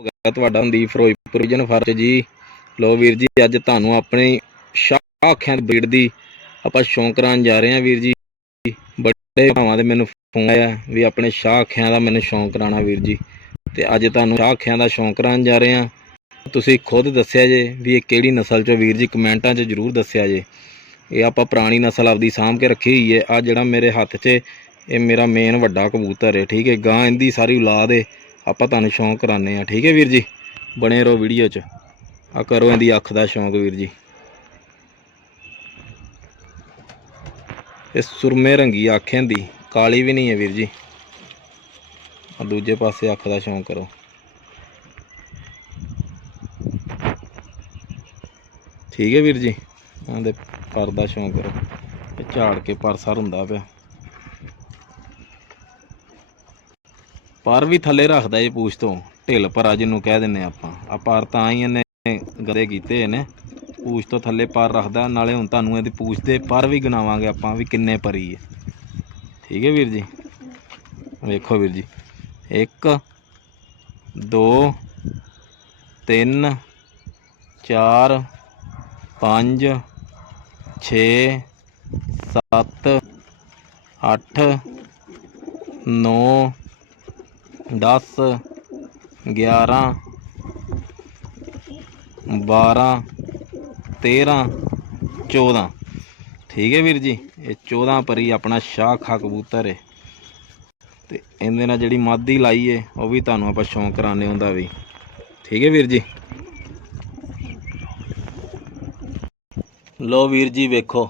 ਗਿਆ ਤੁਹਾਡਾ ਹੁੰਦੀ ਫਿਰੋਜ਼ਪੁਰ ਜਨ ਫਰਜ਼ ਜੀ। ਲੋ ਵੀਰ ਜੀ, ਅੱਜ ਤੁਹਾਨੂੰ ਆਪਣੇ ਸ਼ਾਹ ਅੱਖਾਂ ਦੀ ਬਰੀਡ ਦੀ ਆਪਾਂ ਸ਼ੌਂਕ ਕਰਾਉਣ ਜਾ ਰਹੇ ਹਾਂ ਵੀਰ ਜੀ। ਬੜੇ ਭਾਵਾਂ ਦੇ ਮੈਨੂੰ ਫੋਨ ਆਇਆ ਵੀ ਆਪਣੇ ਸ਼ਾਹ ਅੱਖਾਂ ਦਾ ਮੈਨੂੰ ਸ਼ੌਂਕ ਕਰਾਉਣਾ ਵੀਰ ਜੀ। ਤੇ ਅੱਜ ਤੁਹਾਨੂੰ ਸ਼ਾਹ ਅੱਖਾਂ ਦਾ ਸ਼ੌਂਕ ਕਰਾਉਣ ਜਾ ਰਹੇ ਹਾਂ। ਤੁਸੀਂ ਖੁਦ ਦੱਸਿਆ ਜੇ ਵੀ ਇਹ ਕਿਹੜੀ ਨਸਲ ਚੋਂ ਵੀਰ ਜੀ ਕਮੈਂਟਾਂ 'ਚ ਜਰੂਰ ਦੱਸਿਆ ਜੇ। ਇਹ ਆਪਾਂ ਪੁਰਾਣੀ ਨਸਲ ਆਪਦੀ ਸਾਂਭ ਕੇ ਰੱਖੀ ਹੋਈ ਹੈ। ਆ ਜਿਹੜਾ ਮੇਰੇ ਹੱਥ 'ਚ ਇਹ ਮੇਰਾ ਮੇਨ ਵੱਡਾ ਕਬੂਤਰ ਹੈ, ਠੀਕ ਹੈ? ਗਾਂ ਇਹਦੀ ਸਾਰੀ ਔਲਾਦ ਹੈ। ਆਪਾਂ ਤੁਹਾਨੂੰ ਸ਼ੌਂਕ ਕਰਾਉਂਦੇ ਆ ਠੀਕ ਹੈ ਵੀਰ ਜੀ? ਬਣੇ ਰਹੋ ਵੀਡੀਓ 'ਚ। ਆ ਕਰੋ ਇਹਦੀ ਅੱਖ ਦਾ ਸ਼ੌਂਕ ਵੀਰ ਜੀ। ਇਹ ਸੁਰਮੇ ਰੰਗੀ ਅੱਖ ਦੀ ਕਾਲੀ ਵੀ ਨਹੀਂ ਹੈ ਵੀਰ ਜੀ। ਆ ਦੂਜੇ ਪਾਸੇ ਅੱਖ ਦਾ ਸ਼ੌਂਕ ਕਰੋ। ਠੀਕ ਹੈ ਵੀਰ ਜੀ? ਆਂਦੇ ਪਰ ਦਾ ਸ਼ੌਂਕ ਕਰੋ। ਇਹ ਝਾੜ ਕੇ ਪਰ ਸਰ ਹੁੰਦਾ ਪਿਆ। ਪਰ ਵੀ ਥੱਲੇ ਰੱਖਦਾ ਇਹ ਪੂਛ ਤੋਂ। ਢਿੱਲ ਭਰਾ ਜਿਹਨੂੰ ਕਹਿ ਦਿੰਨੇ ਆਪਾਂ। ਆ ਪਰ ਤਾਂ ਹੀ ਇਹਨੇ ਗਦੇ ਕੀਤੇ ਨੇ ਪੂਛ ਤੋਂ ਥੱਲੇ ਪਰ ਰੱਖਦਾ, ਨਾਲੇ ਹੁਣ ਤੁਹਾਨੂੰ ਇਹਦੀ ਪੂਛ ਦੇ ਪਰ ਵੀ ਗਿਣਾਵਾਂਗੇ ਆਪਾਂ ਵੀ ਕਿੰਨੇ ਪਰੀ ਹੈ। ਠੀਕ ਹੈ ਵੀਰ ਜੀ? ਵੇਖੋ ਵੀਰ ਜੀ। 1 2 3 4 5 6 7 8 9 10 11 12 13 14 ਠੀਕ ਹੈ ਵੀਰ ਜੀ, ਇਹ 14 ਪਰੀ ਆਪਣਾ ਸ਼ਾਖਾ ਕਬੂਤਰ ਹੈ ਤੇ ਇਹਦੇ ਨਾਲ ਜਿਹੜੀ ਮਾਦੀ ਲਾਈ ਏ, ਉਹ ਵੀ ਤੁਹਾਨੂੰ ਆਪਾਂ ਸ਼ੌਂਕ ਕਰਾਣੇ ਹੁੰਦਾ ਵੀ। ਠੀਕ ਹੈ ਵੀਰ ਜੀ। ਲੋ ਵੀਰ ਜੀ ਵੇਖੋ,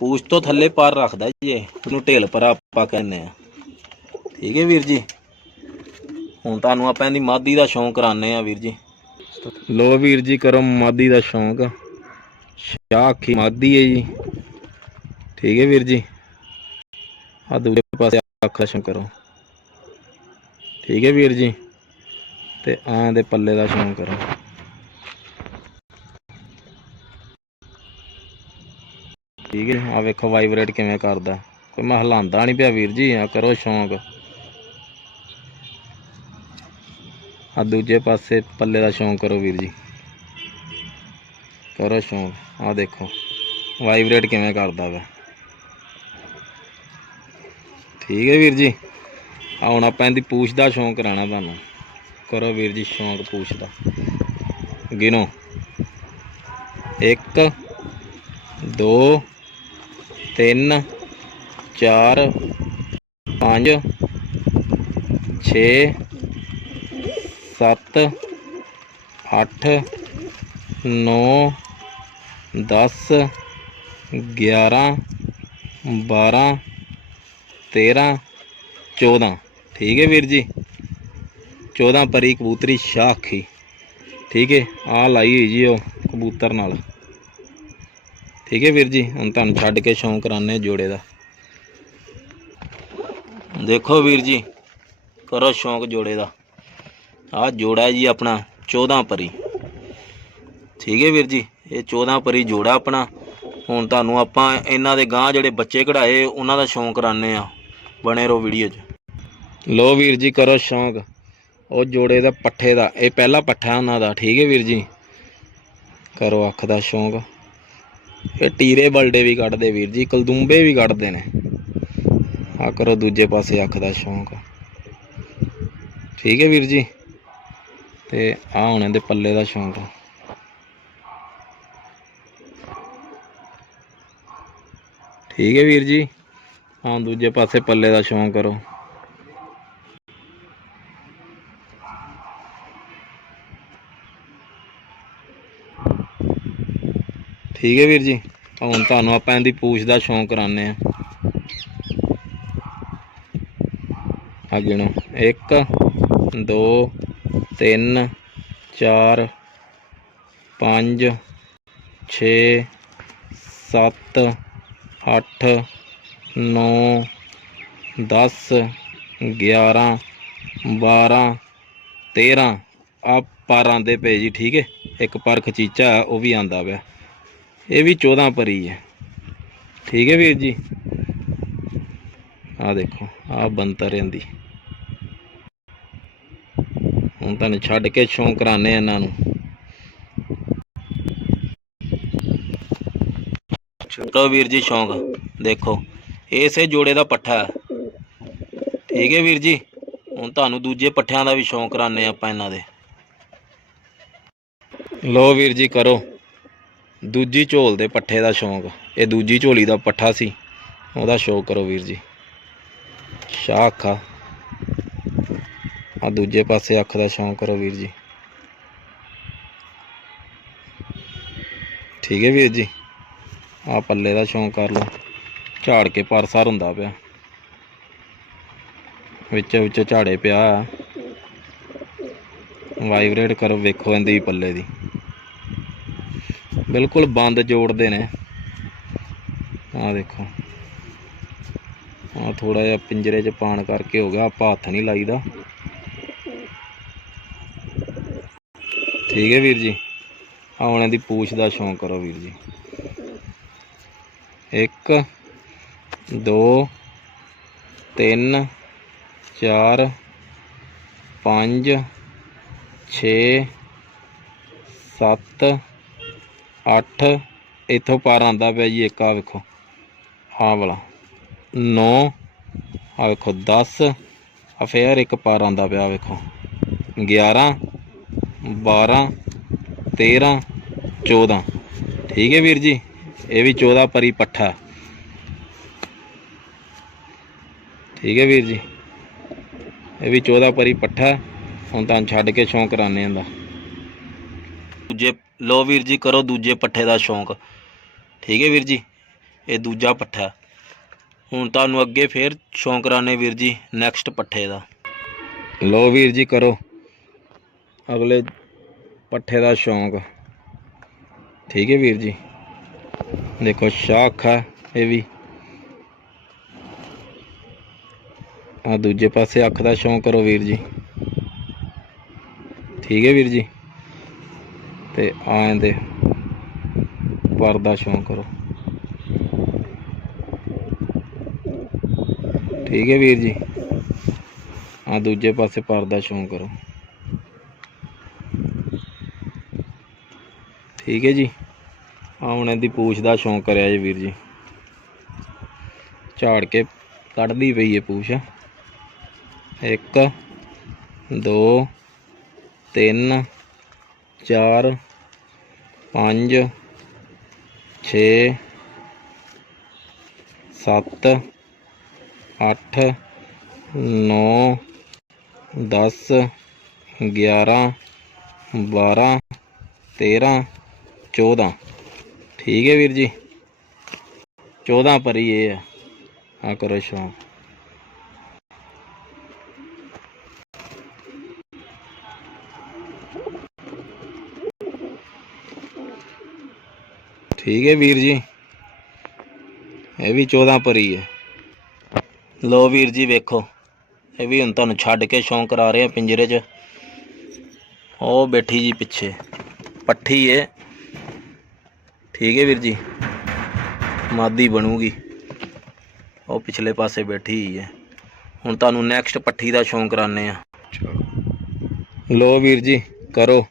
ਪੂਛ ਤੋਂ ਥੱਲੇ ਪਰ ਰੱਖਦਾ ਜੀ ਇਹ। ਇਹਨੂੰ ਢੇਲ ਪਰ ਆਪਾਂ ਕਹਿੰਦੇ ਆ ਠੀਕ ਹੈ ਵੀਰ ਜੀ। ਹੁਣ ਤੁਹਾਨੂੰ ਆਪਾਂ ਇਹਦੀ ਮਾਦੀ ਦਾ ਸ਼ੌਂਕ ਕਰਾਣੇ ਆ ਵੀਰ ਜੀ। ਲੋ ਵੀਰ ਜੀ ਕਰੋ ਮਾਦੀ ਦਾ ਸ਼ੌਂਕ। ਸ਼ਾਹ ਮਾਦੀ ਹੈ ਜੀ। ਠੀਕ ਹੈ ਵੀਰ ਜੀ। ਆ ਦੂਜੇ ਪਾਸੇ ਅੱਖ ਕਰੋ। ਠੀਕ ਹੈ ਵੀਰ ਜੀ। ਤੇ ਆਂ ਦੇ ਪੱਲੇ ਦਾ ਸ਼ੌਂਕ ਕਰੋ। ਠੀਕ ਹੈ ਆ ਵੇਖੋ ਵਾਈਬ੍ਰੇਟ ਕਿਵੇਂ ਕਰਦਾ। ਕੋਈ ਮੈਂ ਹਿਲਾਉਂਦਾ ਨਹੀਂ ਪਿਆ ਵੀਰ ਜੀ ਆ ਕਰੋ ਸ਼ੌਂਕ। ਆ ਦੂਜੇ ਪਾਸੇ ਪੱਲੇ ਦਾ ਸ਼ੌਂਕ ਕਰੋ ਵੀਰ ਜੀ। ਕਰੋ ਸ਼ੌਂਕ। ਆ ਦੇਖੋ ਵਾਈਬ੍ਰੇਟ ਕਿਵੇਂ ਕਰਦਾ ਵਾ। ਠੀਕ ਹੈ ਵੀਰ ਜੀ। ਆ ਹੁਣ ਆਪਾਂ ਇਹਦੀ ਪੂਛ ਦਾ ਸ਼ੌਂਕ ਕਰਾਣਾ ਤੁਹਾਨੂੰ। ਕਰੋ ਵੀਰ ਜੀ ਸ਼ੌਂਕ ਪੂਛ ਦਾ। ਗਿਣੋ। 1 2 3 4 5 6 7 8 9 10 11 12 13 14 ਠੀਕ ਹੈ ਵੀਰ ਜੀ? 14 ਪਰੀ ਕਬੂਤਰੀ ਸ਼ਾਖੀ। ਠੀਕ ਹੈ ਆ ਲਾਈ ਹੋਈ ਜੀ ਉਹ ਕਬੂਤਰ ਨਾਲ। ਠੀਕ ਹੈ ਵੀਰ ਜੀ, ਹੁਣ ਤੁਹਾਨੂੰ ਛੱਡ ਕੇ ਸ਼ੌਂਕ ਕਰਾਣੇ ਜੋੜੇ ਦਾ। ਦੇਖੋ ਵੀਰ ਜੀ, ਕਰੋ ਸ਼ੌਂਕ ਜੋੜੇ ਦਾ। ਆ ਜੋੜਾ ਜੀ ਆਪਣਾ 14 ਪਰੀ। ਠੀਕ ਹੈ ਵੀਰ ਜੀ? ਇਹ 14 ਪਰੀ ਜੋੜਾ ਆਪਣਾ। ਹੁਣ ਤੁਹਾਨੂੰ ਆਪਾਂ ਇਹਨਾਂ ਦੇ ਗਾਂ ਜਿਹੜੇ ਬੱਚੇ ਕਢਾਏ, ਉਹਨਾਂ ਦਾ ਸ਼ੌਂਕ ਕਰਾਣੇ ਆ ਬਣੇ ਰਹੋ ਵੀਡੀਓ 'ਚ। ਲੋ ਵੀਰ ਜੀ, ਕਰੋ ਸ਼ੌਂਕ। ਉਹ ਜੋੜੇ ਦਾ ਪੱਠੇ ਦਾ, ਇਹ ਪਹਿਲਾ ਪੱਠਾ ਉਹਨਾਂ ਦਾ, ਠੀਕ ਹੈ ਵੀਰ ਜੀ? ਕਰੋ ਅੱਖ ਦਾ ਸ਼ੌਂਕ। ਇਹ ਟੀਰੇ ਬਲਡੇ ਵੀ ਕੱਢਦੇ ਵੀਰ ਜੀ, ਕਲਦੂੰਬੇ ਵੀ ਕੱਢਦੇ ਨੇ। ਆ ਕਰੋ ਦੂਜੇ ਪਾਸੇ ਅੱਖ ਦਾ ਸ਼ੌਂਕ। ਠੀਕ ਹੈ ਵੀਰ ਜੀ? ਤੇ ਆ ਹੁਣ ਇਹਦੇ ਪੱਲੇ ਦਾ ਸ਼ੌਂਕ। ਠੀਕ ਹੈ ਵੀਰ ਜੀ? ਹਾਂ, ਦੂਜੇ ਪਾਸੇ ਪੱਲੇ ਦਾ ਸ਼ੌਂਕ ਕਰੋ। ਠੀਕ ਹੈ ਵੀਰ ਜੀ? ਹੁਣ ਤੁਹਾਨੂੰ ਆਪਾਂ ਇਹਦੀ ਪੂਛ ਦਾ ਸ਼ੌਂਕ ਕਰਾਉਂਦੇ ਆ ਆ ਗਿਣੋ 1 2 3 4 5 6 7 8 9 10 11 12 13 ਆ ਪਰ ਆਂਦੇ ਪਏ ਜੀ ਠੀਕ ਹੈ? ਇੱਕ ਪਰ ਖਚੀਚਾ ਹੈ, ਉਹ ਵੀ ਆਂਦਾ ਪਿਆ। ਇਹ ਵੀ 14 ਪਰੀ ਹੈ। ਠੀਕ ਹੈ ਵੀਰ ਜੀ? ਆ ਦੇਖੋ ਆ ਬੰਤਰ ਰਹਿੰਦੀ ਹੁਣ ਤੁਹਾਨੂੰ ਛੱਡ ਕੇ ਸ਼ੌਂਕ ਕਰਾਣੇ ਇਹਨਾਂ ਨੂੰ। ਚਲੋ ਵੀਰ ਜੀ ਸ਼ੌਂਕ, ਦੇਖੋ, ਇਸੇ ਜੋੜੇ ਦਾ ਪੱਠਾ ਠੀਕ ਹੈ ਵੀਰ ਜੀ? ਹੁਣ ਤੁਹਾਨੂੰ ਦੂਜੇ ਪੱਠਿਆਂ ਦਾ ਵੀ ਸ਼ੌਂਕ ਕਰਾਣੇ ਆਪਾਂ ਇਹਨਾਂ ਦੇ। ਲੋ ਵੀਰ ਜੀ ਕਰੋ। ਦੂਜੀ ਝੋਲ ਦੇ ਪੱਠੇ ਦਾ ਸ਼ੌਂਕ, ਇਹ ਦੂਜੀ ਝੋਲੀ ਦਾ ਪੱਠਾ ਸੀ। ਉਹਦਾ ਸ਼ੌਕ ਕਰੋ ਵੀਰ ਜੀ। ਸ਼ਾਹ ਅੱਖਾਂ ਆ ਦੂਜੇ ਪਾਸੇ ਅੱਖ ਦਾ ਸ਼ੌਂਕ ਕਰੋ ਵੀਰ ਜੀ। ਠੀਕ ਹੈ ਵੀਰ ਜੀ। ਆ ਪੱਲੇ ਦਾ ਸ਼ੌਂਕ ਕਰ ਲਓ। ਝਾੜ ਕੇ ਪਰਸਰ ਹੁੰਦਾ ਪਿਆ। ਵਿੱਚ ਵਿੱਚ ਝਾੜੇ ਪਿਆ ਆ। ਵਾਈਬ੍ਰੇਟ ਕਰੋ, ਵੇਖੋ ਇਹਦੀ ਪੱਲੇ ਦੀ। ਬਿਲਕੁਲ ਬੰਦ ਜੋੜਦੇ ਨੇ। ਆ ਦੇਖੋ। ਆ ਥੋੜਾ ਜਿਹਾ ਪਿੰਜਰੇ 'ਚ ਪਾਣ ਕਰਕੇ ਹੋ ਗਿਆ। ਆਪਾਂ ਹੱਥ ਨਹੀਂ ਲਾਈਦਾ। ਠੀਕ ਹੈ ਵੀਰ ਜੀ। ਆ ਦੀ ਪੂਛ ਦਾ ਸ਼ੌਂਕ ਕਰੋ ਵੀਰ ਜੀ। ਇੱਕ, ਦੋ, ਤਿੰਨ, ਚਾਰ, ਪੰਜ, ਛੇ, ਸੱਤ, ਅੱਠ। ਇੱਥੋਂ ਪਾਰ ਆਂਦਾ ਪਿਆ ਜੀ ਇੱਕ ਆ ਵੇਖੋ। ਆਹ ਵਾਲਾ। 9 ਆ ਵੇਖੋ 10 ਆ ਫੇਰ ਇੱਕ ਪਾਰ ਆਂਦਾ ਪਿਆ ਵੇਖੋ। 11 12 13 14 ਠੀਕ ਹੈ ਵੀਰ ਜੀ? ਇਹ ਵੀ 14 ਪਰੀ ਪੱਠਾ। ਠੀਕ ਹੈ ਵੀਰ ਜੀ? ਇਹ ਵੀ 14 ਪਰੀ ਪੱਠਾ। ਹੁਣ ਤਾਂ ਛੱਡ ਕੇ ਸ਼ੌਂਕ ਕਰਾਣੇ ਆਂਦਾ ਦੂਜੇ ਲੋ ਵੀਰ ਜੀ, ਕਰੋ ਦੂਜੇ ਪੱਠੇ ਦਾ ਸ਼ੌਂਕ। ਠੀਕ ਹੈ ਵੀਰ ਜੀ? ਇਹ ਦੂਜਾ ਪੱਠਾ। ਹੁਣ ਤੁਹਾਨੂੰ ਅੱਗੇ ਫੇਰ ਸ਼ੌਂਕ ਕਰਾਣੇ ਵੀਰ ਜੀ ਨੈਕਸਟ ਪੱਠੇ ਦਾ। ਲੋ ਵੀਰ ਜੀ, ਕਰੋ। ਅਗਲੇ ਪੱਠੇ ਦਾ ਸ਼ੌਂਕ। ਠੀਕ ਹੈ ਵੀਰ ਜੀ। ਦੇਖੋ ਸ਼ਾਖ ਹੈ ਇਹ ਵੀ। ਆ ਦੂਜੇ ਪਾਸੇ ਅੱਖ ਦਾ ਸ਼ੌਂਕ ਕਰੋ ਵੀਰ ਜੀ। ਠੀਕ ਹੈ ਵੀਰ ਜੀ। ਤੇ ਆ ਇਹਦੇ ਪਰ ਦਾ ਸ਼ੌਂਕ ਕਰੋ। ਠੀਕ ਹੈ ਵੀਰ ਜੀ। ਆ ਦੂਜੇ ਪਾਸੇ ਪਰ ਦਾ ਸ਼ੌਂਕ ਕਰੋ। ਠੀਕ ਹੈ ਜੀ। ਆ ਦੀ ਪੂਛ ਦਾ ਸ਼ੌਂਕ ਕਰਿਆ ਜੀ ਵੀਰ ਜੀ। ਝਾੜ ਕੇ ਕੱਢਦੀ ਪਈ ਹੈ ਪੂਛ। ਇੱਕ, ਦੋ, ਤਿੰਨ, ਚਾਰ, ਪੰਜ, ਛੇ, ਸੱਤ, ਅੱਠ, ਨੌ, ਦਸ, ਗਿਆਰਾਂ, ਬਾਰਾਂ, ਤੇਰਾਂ ਚੌਦਾਂ। ਠੀਕ ਹੈ ਵੀਰ ਜੀ? 14 ਪਰੀ ਇਹ ਆ। ਆ ਕਰੋ ਸ਼ੌਂਕ ਠੀਕ ਹੈ ਵੀਰ ਜੀ? ਇਹ ਵੀ 14 ਪਰੀ ਹੈ। ਲੋ ਵੀਰ ਜੀ ਵੇਖੋ। ਇਹ ਵੀ ਹੁਣ ਤੁਹਾਨੂੰ ਛੱਡ ਕੇ ਸ਼ੌਂਕ ਕਰਾ ਰਹੇ ਆ ਪਿੰਜਰੇ 'ਚ। ਉਹ ਬੈਠੀ ਜੀ ਪਿੱਛੇ। ਪੱਠੀ ਏ ਠੀਕ ਹੈ ਵੀਰ ਜੀ। ਮਾਦੀ ਬਣੂਗੀ। ਉਹ ਪਿਛਲੇ ਪਾਸੇ ਬੈਠੀ ਹੀ ਹੈ। ਹੁਣ ਤੁਹਾਨੂੰ ਨੈਕਸਟ ਪੱਠੀ ਦਾ ਸ਼ੌਂਕ ਕਰਾਣੇ ਆ ਲੋ ਵੀਰ ਜੀ, ਕਰੋ।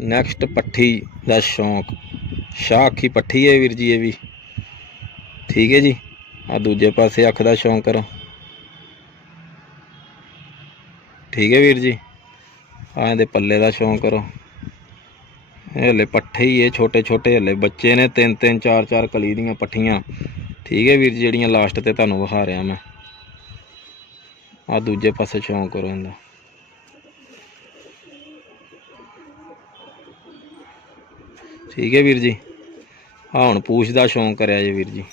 ਨੈਕਸਟ ਪੱਠੀ ਦਾ ਸ਼ੌਂਕ। ਸ਼ਾਹ ਅੱਖੀ ਪੱਠੀ ਹੈ ਵੀਰ ਜੀ ਇਹ ਵੀ। ਠੀਕ ਹੈ ਜੀ। ਆ ਦੂਜੇ ਪਾਸੇ ਅੱਖ ਦਾ ਸ਼ੌਂਕ ਕਰੋ। ਠੀਕ ਹੈ ਵੀਰ ਜੀ। ਆ ਦੇ ਪੱਲੇ ਦਾ ਸ਼ੌਂਕ ਕਰੋ। ਇਹ ਹਲੇ ਪੱਠੇ ਹੀ ਇਹ ਛੋਟੇ ਛੋਟੇ ਹਲੇ। ਬੱਚੇ ਨੇ ਤਿੰਨ ਤਿੰਨ ਚਾਰ ਚਾਰ ਕਲੀ ਦੀਆਂ ਪੱਠੀਆਂ। ਠੀਕ ਹੈ ਵੀਰ ਜੀ, ਜਿਹੜੀਆਂ ਲਾਸਟ ਤੇ ਤੁਹਾਨੂੰ ਵਿਖਾ ਰਿਹਾ ਮੈਂ। ਆ ਦੂਜੇ ਪਾਸੇ ਸ਼ੌਂਕ ਕਰੋ ਇਹਦਾ ਠੀਕ ਹੈ ਵੀਰ ਜੀ। ਆ ਹੁਣ ਪੂਛ ਦਾ ਸ਼ੌਂਕ ਕਰਿਆ ਜੀ ਵੀਰ ਜੀ।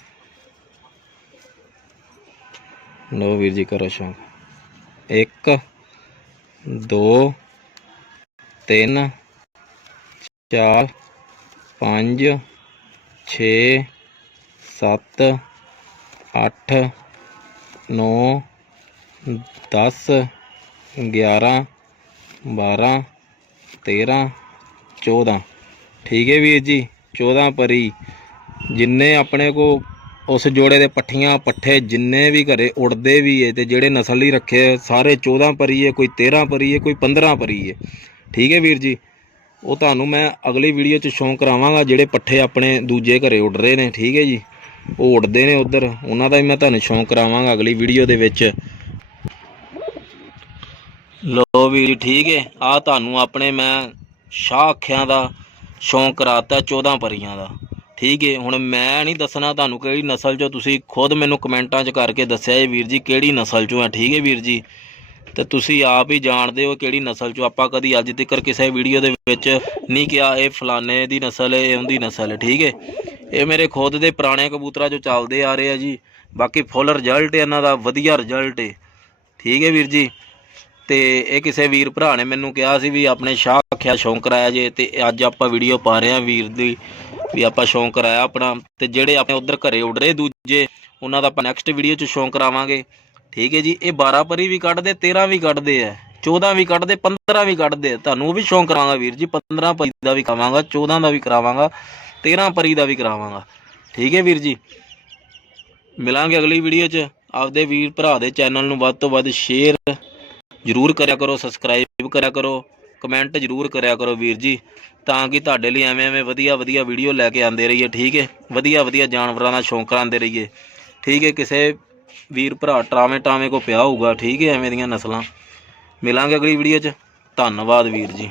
ਲੋ ਵੀਰ ਜੀ, ਕਰੋ ਸ਼ੌਂਕ। ਇੱਕ, ਦੋ, ਤਿੰਨ ਚਾਰ, ਪੰਜ, ਛੇ, ਸੱਤ, ਅੱਠ, ਨੌ, ਦਸ, ਗਿਆਰਾਂ, ਬਾਰਾਂ, ਤੇਰਾਂ, ਚੌਦਾਂ। ਠੀਕ ਹੈ ਵੀਰ ਜੀ 14 ਪਰੀ। ਜਿੰਨੇ ਆਪਣੇ ਕੋ ਉਸ ਜੋੜੇ ਦੇ ਪੱਠੀਆਂ, ਪੱਠੇ ਜਿੰਨੇ ਵੀ ਘਰੇ ਉੜਦੇ ਵੀ ਏ ਤੇ ਜਿਹੜੇ ਨਸਲ ਲਈ ਰੱਖੇ ਸਾਰੇ 14 ਪਰੀ ਏ, ਕੋਈ 13 ਪਰੀ ਏ, ਕੋਈ 15 ਪਰੀ ਏ। ਠੀਕ ਹੈ ਵੀਰ ਜੀ ਉਹ ਤੁਹਾਨੂੰ ਮੈਂ ਅਗਲੀ ਵੀਡੀਓ 'ਚ ਸ਼ੌਂਕ ਕਰਾਵਾਂਗਾ ਜਿਹੜੇ ਪੱਠੇ ਆਪਣੇ ਦੂਜੇ ਘਰੇ ਉੱਡ ਰਹੇ ਨੇ, ਠੀਕ ਹੈ ਜੀ? ਉਹ ਉੱਡਦੇ ਨੇ ਉਧਰ, ਉਹਨਾਂ ਦਾ ਵੀ ਮੈਂ ਤੁਹਾਨੂੰ ਸ਼ੌਂਕ ਕਰਾਵਾਂਗਾ ਅਗਲੀ ਵੀਡੀਓ ਦੇ ਵਿੱਚ। ਲੋ ਵੀਰ ਠੀਕ ਹੈ, ਆ ਤੁਹਾਨੂੰ ਆਪਣੇ ਮੈਂ ਸ਼ਾਹ ਅੱਖਾਂ ਦਾ ਸ਼ੌਂਕ ਕਰਾਤਾ 14 ਪਰੀਆਂ ਦਾ। ਠੀਕ ਹੈ, ਹੁਣ ਮੈਂ ਨਹੀਂ ਦੱਸਣਾ ਤੁਹਾਨੂੰ ਕਿਹੜੀ ਨਸਲ ਚੋਂ ਤੁਸੀਂ ਖੁਦ ਮੈਨੂੰ ਕਮੈਂਟਾਂ 'ਚ ਕਰਕੇ ਦੱਸਿਆ ਜੀ ਵੀਰ ਜੀ ਕਿਹੜੀ ਨਸਲ ਚੋਂ ਹੈ, ਠੀਕ ਹੈ ਵੀਰ ਜੀ? ਤੇ ਤੁਸੀਂ ਆਪ ਹੀ ਜਾਣਦੇ ਹੋ ਕਿਹੜੀ ਨਸਲ ਚੋਂ ਆਪਾਂ ਕਦੀ ਅੱਜ ਤੱਕ ਕਿਸੇ ਵੀਡੀਓ ਦੇ ਵਿੱਚ ਨਹੀਂ ਕਿਹਾ ਇਹ ਫਲਾਣੇ ਦੀ ਨਸਲ ਹੈ, ਇਹ ਉਹਦੀ ਨਸਲ ਹੈ, ਠੀਕ ਹੈ? ਇਹ ਮੇਰੇ ਖੁਦ ਦੇ ਪੁਰਾਣੇ ਕਬੂਤਰਾਂ ਜੋ ਚੱਲਦੇ ਆ ਰਹੇ ਆ ਜੀ। ਬਾਕੀ ਫੁੱਲ ਰਿਜ਼ਲਟ ਇਹਨਾਂ ਦਾ, ਵਧੀਆ ਰਿਜ਼ਲਟ ਹੈ। ਠੀਕ ਹੈ ਵੀਰ ਜੀ? ਤੇ ਇਹ ਕਿਸੇ ਵੀਰ ਭਰਾ ਨੇ ਮੈਨੂੰ ਕਿਹਾ ਸੀ ਵੀ ਆਪਣੇ ਸ਼ਾਹ ਆਖਿਆ ਸ਼ੌਂਕ ਕਰਾਇਆ ਜੇ, ਤੇ ਅੱਜ ਆਪਾਂ ਵੀਡੀਓ ਪਾ ਰਹੇ ਆ ਵੀਰ ਦੀ ਵੀ ਆਪਾਂ ਸ਼ੌਂਕ ਕਰਾਇਆ ਆਪਣਾ। ਤੇ ਜਿਹੜੇ ਆਪਣੇ ਉਧਰ ਘਰੇ ਉੱਡ ਰਹੇ ਦੂਜੇ, ਉਹਨਾਂ ਦਾ ਆਪਾਂ ਨੈਕਸਟ ਵੀਡੀਓ 'ਚ ਸ਼ੌਂਕ ਕਰਾਵਾਂਗੇ। ਠੀਕ ਹੈ ਜੀ, ਇਹ 12 ਪਰੀ ਵੀ ਕੱਢਦੇ 13 ਵੀ ਕੱਢਦੇ ਆ 14 ਵੀ ਕੱਢਦੇ 15 ਵੀ ਕੱਢਦੇ ਆ। ਤੁਹਾਨੂੰ ਉਹ ਵੀ ਸ਼ੌਂਕ ਕਰਾਵਾਂਗਾ ਵੀਰ ਜੀ 15 ਪਰੀ ਦਾ ਵੀ ਕਰਾਵਾਂਗਾ 14 ਦਾ ਵੀ ਕਰਾਵਾਂਗਾ 13 ਪਰੀ ਦਾ ਵੀ ਕਰਾਵਾਂਗਾ। ਠੀਕ ਹੈ ਵੀਰ ਜੀ, ਮਿਲਾਂਗੇ ਅਗਲੀ ਵੀਡੀਓ 'ਚ। ਆਪਦੇ ਵੀਰ ਭਰਾ ਦੇ ਚੈਨਲ ਨੂੰ ਵੱਧ ਤੋਂ ਵੱਧ ਸ਼ੇਅਰ ਜਰੂਰ ਕਰਿਆ ਕਰੋ ਸਬਸਕ੍ਰਾਈਬ ਕਰਿਆ ਕਰੋ ਕਮੈਂਟ ਜਰੂਰ ਕਰਿਆ ਕਰੋ ਵੀਰ ਜੀ, ਤਾਂ ਕਿ ਤੁਹਾਡੇ ਲਈ ਐਵੇਂ ਐਵੇਂ ਵਧੀਆ ਵਧੀਆ ਵੀਡੀਓ ਲੈ ਕੇ ਆਉਂਦੇ ਰਹੀਏ, ਠੀਕ ਹੈ? ਵਧੀਆ ਵਧੀਆ ਜਾਨਵਰਾਂ ਦਾ ਸ਼ੌਂਕ ਕਰਾਉਂਦੇ ਰਹੀਏ। ਠੀਕ ਹੈ, ਕਿਸੇ ਵੀਰ ਭਰਾ, ਟਰਾਵੇਂ ਟਾਵੇਂ ਕੋ ਪਿਆ ਹੋਊਗਾ, ਠੀਕ ਹੈ, ਐਵੇਂ ਦੀਆਂ ਨਸਲਾਂ। ਮਿਲਾਂਗੇ ਅਗਲੀ ਵੀਡੀਓ 'ਚ। ਧੰਨਵਾਦ ਵੀਰ ਜੀ।